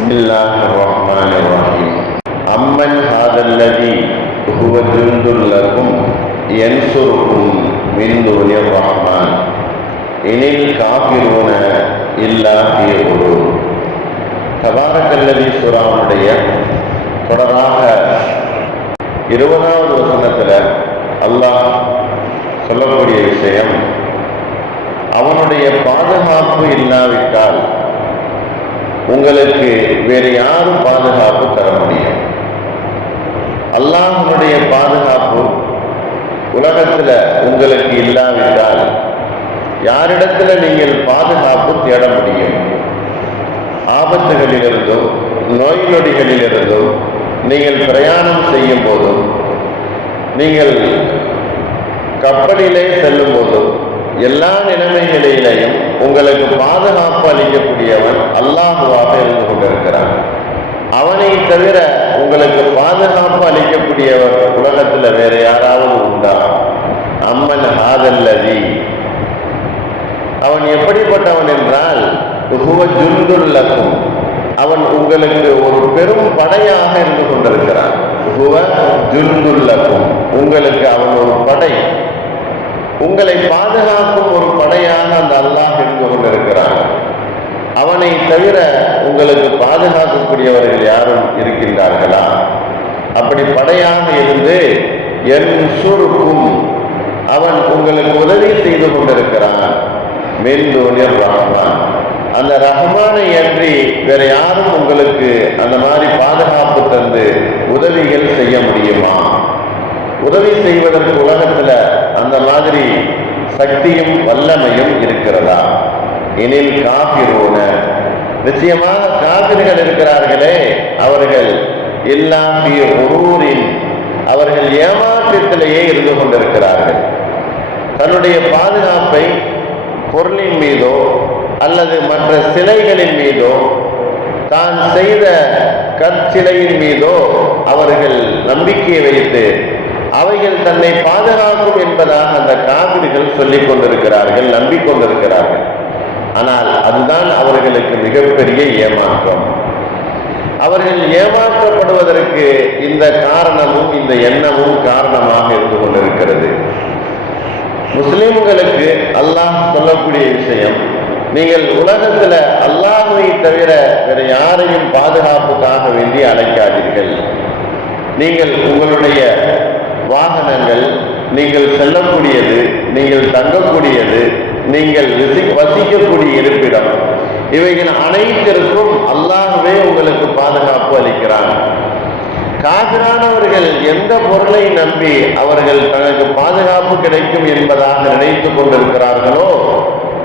بسم الله الرحمن الرحيم أمن هذا الذي هو جند لكم ينصركم من دون الرحمن إن الكافرون إلا في غرور தபாரக்கல்லதி சூறாவுடைய தொடராக இருபதாவது வசனத்தில் அல்லாஹ் சொல்லக்கூடிய விஷயம் அவனுடைய பாதுகாப்பு இல்லாவிட்டால் உங்களுக்கு வேறு யாரும் பாதுகாப்பு தர முடியும் அல்லாஹனுடைய பாதுகாப்பு உலகத்தில் உங்களுக்கு இல்லாவிட்டால் யாரிடத்தில் நீங்கள் பாதுகாப்பு தேட முடியும்? ஆபத்துகளிலிருந்தும் நோய் நொடிகளிலிருந்தும் நீங்கள் பிரயாணம் செய்யும் போதும் நீங்கள் கப்பலிலே செல்லும் போதும் எல்லா நிலைமைகளிலையும் உங்களுக்கு பாதுகாப்பு அளிக்கக்கூடியவன் அல்லாஹுவாக இருந்து கொண்டிருக்கிறான். அவனை தவிர உங்களுக்கு பாதுகாப்பு அளிக்கக்கூடியவர் உலகத்தில் வேற யாராவது உண்டா? அம்மன் ஆதல்லதி அவன் எப்படிப்பட்டவன் என்றால் ஹுவ ஜுந்துல்லக்கும் அவன் உங்களுக்கு ஒரு பெரும் படையாக இருந்து கொண்டிருக்கிறான். ஹுவ ஜுந்துல்லக்கும் உங்களுக்கு அவன் ஒரு படை. உங்களை பாதுகாக்கும் ஒரு படையாக அந்த அல்லாஹ் இருந்து கொண்டிருக்கிறான் அவனை தவிர உங்களுக்கு பாதுகாக்கக்கூடியவர்கள் யாரும் இருக்கின்றார்களா? அப்படி படையாக இருந்து என் சுருக்கும் அவன் உங்களுக்கு உதவி செய்து கொண்டிருக்கிறான். மென்தோனியர் ரஹ்மான் அந்த ரஹ்மானை அன்றி வேற யாரும் உங்களுக்கு அந்த மாதிரி பாதுகாப்பு தந்து உதவிகள் செய்ய முடியுமா? உதவி செய்வதற்கு உலகத்தில் சக்தியும் வல்லமையும் இருக்கிறதா? எனில் காபிரோன. நிச்சயமாக காபிர்கள் இருக்கிறார்களே அவர்கள் எல்லாம் ஒருவரின் அவர்கள் ஏமாற்றத்திலேயே இருந்து கொண்டிருக்கிறார்கள். தன்னுடைய பாதுகாப்பை பொருளின் மீதோ அல்லது மற்ற சிலைகளின் மீதோ தான் செய்த கற்சிலையின் மீதோ அவர்கள் நம்பிக்கையை வைத்து அவைகள் தன்னை பாதுகாக்கும் என்பதாக அந்த காவிரிகள் சொல்லிக் கொண்டிருக்கிறார்கள் நம்பிக்கொண்டிருக்கிறார்கள் ஆனால் அதுதான் அவர்களுக்கு மிகப்பெரிய ஏமாற்றம். அவர்கள் ஏமாற்றப்படுவதற்கு இந்த காரணமும் இந்த எண்ணமும் காரணமாக இருந்து கொண்டிருக்கிறது. முஸ்லிம்களுக்கு அல்லாஹ் சொல்லக்கூடிய விஷயம் நீங்கள் உலகத்துல அல்லாஹை தவிர வேற யாரையும் பாதுகாப்புக்காக வேண்டி அழைக்காதீர்கள். நீங்கள் உங்களுடைய நீங்கள் செல்லக்கூடியது நீங்கள் தங்கக்கூடியது நீங்கள் விசி- வசிக்கக்கூடிய இருப்பிடம். இவைகள் அனைத்திற்கும் அல்லாஹ்வே உங்களுக்கு பாதுகாப்பு அளிக்கிறான். காபிரானவர்கள் எந்த பொருளை நம்பி அவர்கள் தனக்கு பாதுகாப்பு கிடைக்கும் என்பதாக நினைத்துக் கொண்டிருக்கிறார்களோ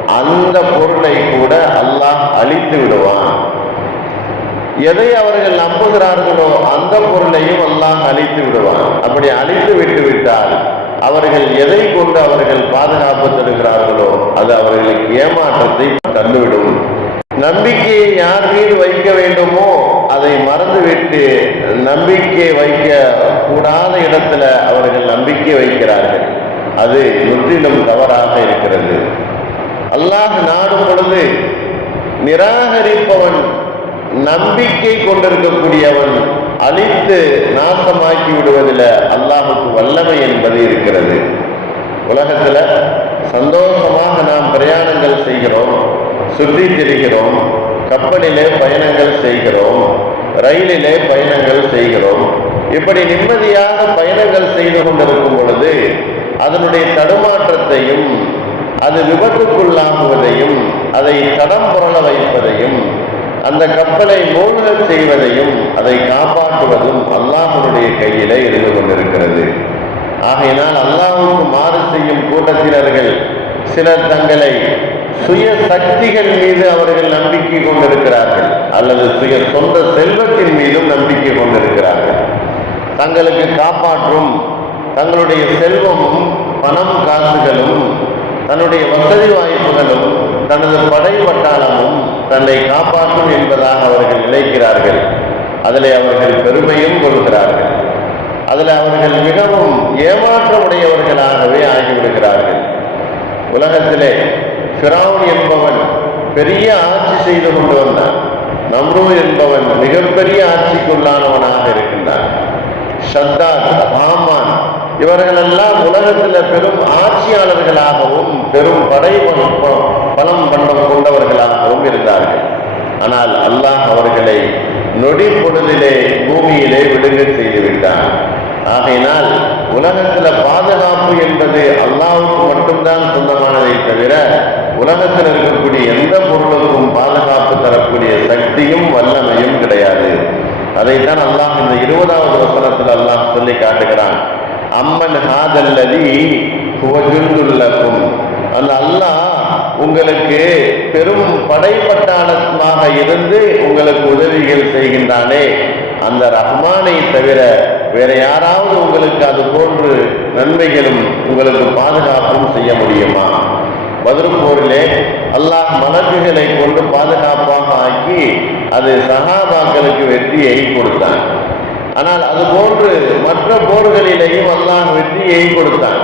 அந்த பொருளை கூட அல்லாஹ் அழித்து விடுவான். எதை அவர்கள் நம்புகிறார்களோ அந்த பொருளையும் அல்லாஹ் அழித்து விடுவான். அப்படி அழித்து விட்டு அவர்கள் எதை கொண்டு அவர்கள் பாதுகாப்பு தருகிறார்களோ அது அவர்களுக்கு ஏமாற்றத்தை தந்துவிடும். நம்பிக்கையை யார் மீது வைக்க வேண்டுமோ அதை மறந்துவிட்டு நம்பிக்கை வைக்க கூடாத இடத்துல அவர்கள் நம்பிக்கை வைக்கிறார்கள். அது முற்றிலும் தவறாக இருக்கிறது. அல்லாஹ் நாடும் பொழுது நிராகரிப்பவன் நம்பிக்கை கொண்டிருக்கக்கூடியவன் அழித்து நாசமாக்கி விடுவதில் அல்லாஹுக்கு வல்லமை என்பது இருக்கிறது. உலகத்தில் சந்தோஷமாக நாம் பிரயாணங்கள் செய்கிறோம் சுற்றி திரிகிறோம் கப்பலிலே பயணங்கள் செய்கிறோம் ரயிலிலே பயணங்கள் செய்கிறோம். இப்படி நிம்மதியாக பயணங்கள் செய்து கொண்டிருக்கும் பொழுது அதனுடைய தடுமாற்றத்தையும் அது விபத்துக்குள்ளாகுவதையும் அதை தடம் புரள வைப்பதையும் அந்த கப்பலை மூழ்கச் செய்வதையும் அதை காப்பாற்றுவதும் அல்லாஹனுடைய கையிலே இருந்து கொண்டிருக்கிறது. ஆகையினால் அல்லாஹ்வுக்கு மாறு செய்யும் கூட்டத்தினர்கள் சிலர் தங்களை சுய சக்திகள் மீது அவர்கள் நம்பிக்கை கொண்டிருக்கிறார்கள் அல்லது சுய சொந்த செல்வத்தின் மீதும் நம்பிக்கை கொண்டிருக்கிறார்கள். தங்களுக்கு காப்பாற்றும் தங்களுடைய செல்வமும் பணம் காசுகளும் தன்னுடைய வசதி வாய்ப்புகளும் தனது படை பட்டாளமும் தன்னை காப்பாற்றும் என்பதாக அவர்கள் நினைக்கிறார்கள். அதிலே அவர்கள் பெருமையும் கொள்கிறார்கள். அதில் அவர்கள் மிகவும் ஏமாற்றமுடையவர்களாகவே ஆகிவிடுகிறார்கள். உலகத்திலே ஃபிரௌன் என்பவன் பெரிய ஆட்சி செய்து கொண்டு வந்தான். நம்ரு என்பவன் மிகப்பெரிய ஆட்சிக்குள்ளானவனாக இருக்கின்றான். ஷத்தாத் ஹாமான் இவர்களெல்லாம் உலகத்தில் பெரும் ஆட்சியாளர்களாகவும் பெரும் படை பலம் ஆனால் அல்லாஹ் அவர்களை நொடி பொழுதிலே பூமியிலே விடுங்க செய்து விட்டான் ஆகையினால் உலகத்துல பாதுகாப்பு என்பது அல்லாவுக்கு மட்டும்தான் சொந்தமானதை தவிர உலகத்தில் இருக்கக்கூடிய எந்த பொருளுக்கும் பாதுகாப்பு தரக்கூடிய சக்தியும் வல்லமையும் கிடையாது. அதைத்தான் அல்லாஹ் இந்த இருபதாவது வசனத்தில் அல்லாஹ் சொல்லி காட்டுகிறான். அம்மன் ஹாதல்லதி துவஜுண்டுள்ளக்கும் அந்த அல்லாஹ் உங்களுக்கு பெரும் படைப்பட்டாளமாக இருந்து உங்களுக்கு உதவிகள் செய்கின்றானே. அந்த ரஹ்மானை தவிர வேற யாராவது உங்களுக்கு அது போன்று நன்மைகளும் உங்களுக்கு பாதுகாப்பும் செய்ய முடியுமா? பதிர்போரிலே அல்லாஹ் மலக்குகளை கொண்டு பாதுகாப்பாக ஆக்கி அது சகாபாக்களுக்கு வெற்றியை கொடுத்தான். ஆனால் அது போன்று மற்ற போர்களிலேயும் அல்லாஹ் வெற்றியை கொடுத்தான்.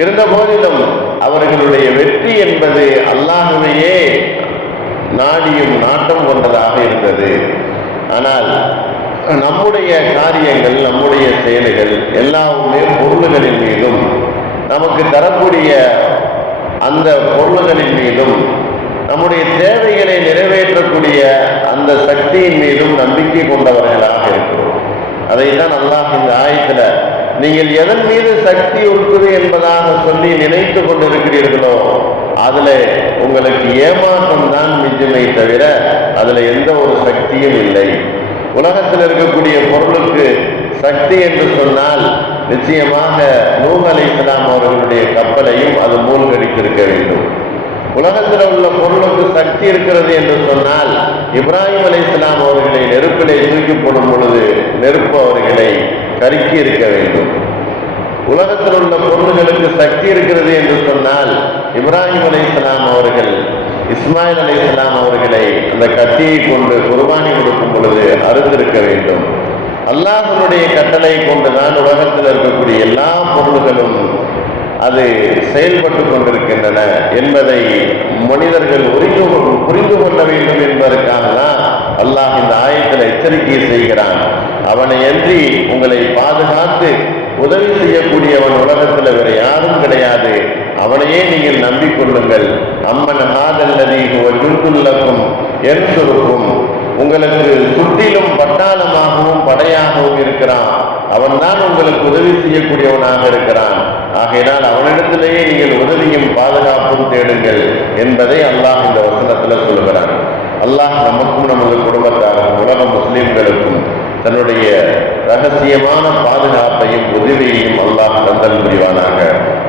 இருந்த போதிலும் அவர்களுடைய வெற்றி என்பது அல்லாஹுவையே நாடியும் நாட்டம் கொண்டதாக இருந்தது. ஆனால் நம்முடைய காரியங்கள் நம்முடைய செயல்கள் எல்லாமே பொருள்களின் மீதும் நமக்கு தரக்கூடிய அந்த பொருள்களின் மீதும் நம்முடைய தேவைகளை நிறைவேற்றக்கூடிய அந்த சக்தியின் மீதும் நம்பிக்கை கொண்டவர்களாக இருக்கிறோம். அதைத்தான் அல்லாஹ் இந்த ஆயத்தில் நீங்கள் எதன் மீது சக்தி இருக்குது என்பதாக சொல்லி நினைத்து கொண்டிருக்கிறீர்களோ அதுல உங்களுக்கு ஏமாற்றம் தான் மிஞ்சுமை தவிர அதுல எந்த ஒரு சக்தியும் இல்லை. உலகத்தில் இருக்கக்கூடிய பொருளுக்கு சக்தி என்று சொன்னால் நிச்சயமாக நூஹ் அலைஹிஸ்ஸலாம் அவர்களுடைய கப்பலையும் அது மூழ்கடித்திருக்க வேண்டும். உலகத்தில் உள்ள பொருளுக்கு சக்தி இருக்கிறது என்று சொன்னால் இப்ராஹிம் அலை இஸ்லாம் அவர்களை நெருப்பிலே தூக்கி போடும் பொழுது நெருப்பு அவர்களை கருக்கி இருக்க வேண்டும். உலகத்தில் உள்ள பொருள்களுக்கு சக்தி இருக்கிறது என்று சொன்னால் இப்ராஹிம் அலைஹிஸ்ஸலாம் அவர்கள் இஸ்மாயில் அலைஹிஸ்ஸலாம் அவர்களை அந்த கத்தியை கொண்டு குர்பானி கொடுக்கும் பொழுது அறுத்திருக்க வேண்டும். அல்லாஹனுடைய கட்டளை கொண்டுதான் உலகத்தில் இருக்கக்கூடிய எல்லா பொருள்களும் அது செயல்பட்டு கொண்டிருக்கின்றன என்பதை மனிதர்கள் புரிந்து புரிந்து கொள்ள வேண்டும் என்பதற்காக தான் அல்லாஹ் இந்த ஆயத்தில் எச்சரிக்கை செய்கிறான். அவனை அன்றி உங்களை பாதுகாத்து உதவி செய்யக்கூடியவன் உலகத்தில் வேற யாரும் கிடையாது. அவனையே நீங்கள் நம்பிக்கொள்ளுங்கள். அம்மன் ஹாதல்லதி ஜுந்துல்லக்கும் என் உங்களுக்கு சுற்றிலும் பட்டாளமாகவும் படையாகவும் இருக்கிறான். அவன்தான் உங்களுக்கு உதவி செய்யக்கூடியவனாக இருக்கிறான். ஆகையினால் அவனிடத்திலேயே நீங்கள் உதவியும் பாதுகாப்பும் தேடுங்கள் என்பதை அல்லாஹ் இந்த வசனத்தில் சொல்கிறான் அல்லாஹ் நமக்கும் நமது குடும்பத்தாருக்கும் உலக முஸ்லீம்களுக்கும் தன்னுடைய ரகசியமான பாதுகாப்பையும் உதவியையும் அல்லாஹ் தந்தல் புரிவானாக.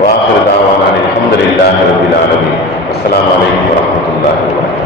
வாக்கு அலமதுல்லாஹ் அலமதுல்லாஹி ரபில் ஆலமீன். அஸ்ஸலாமு அலைக்கும்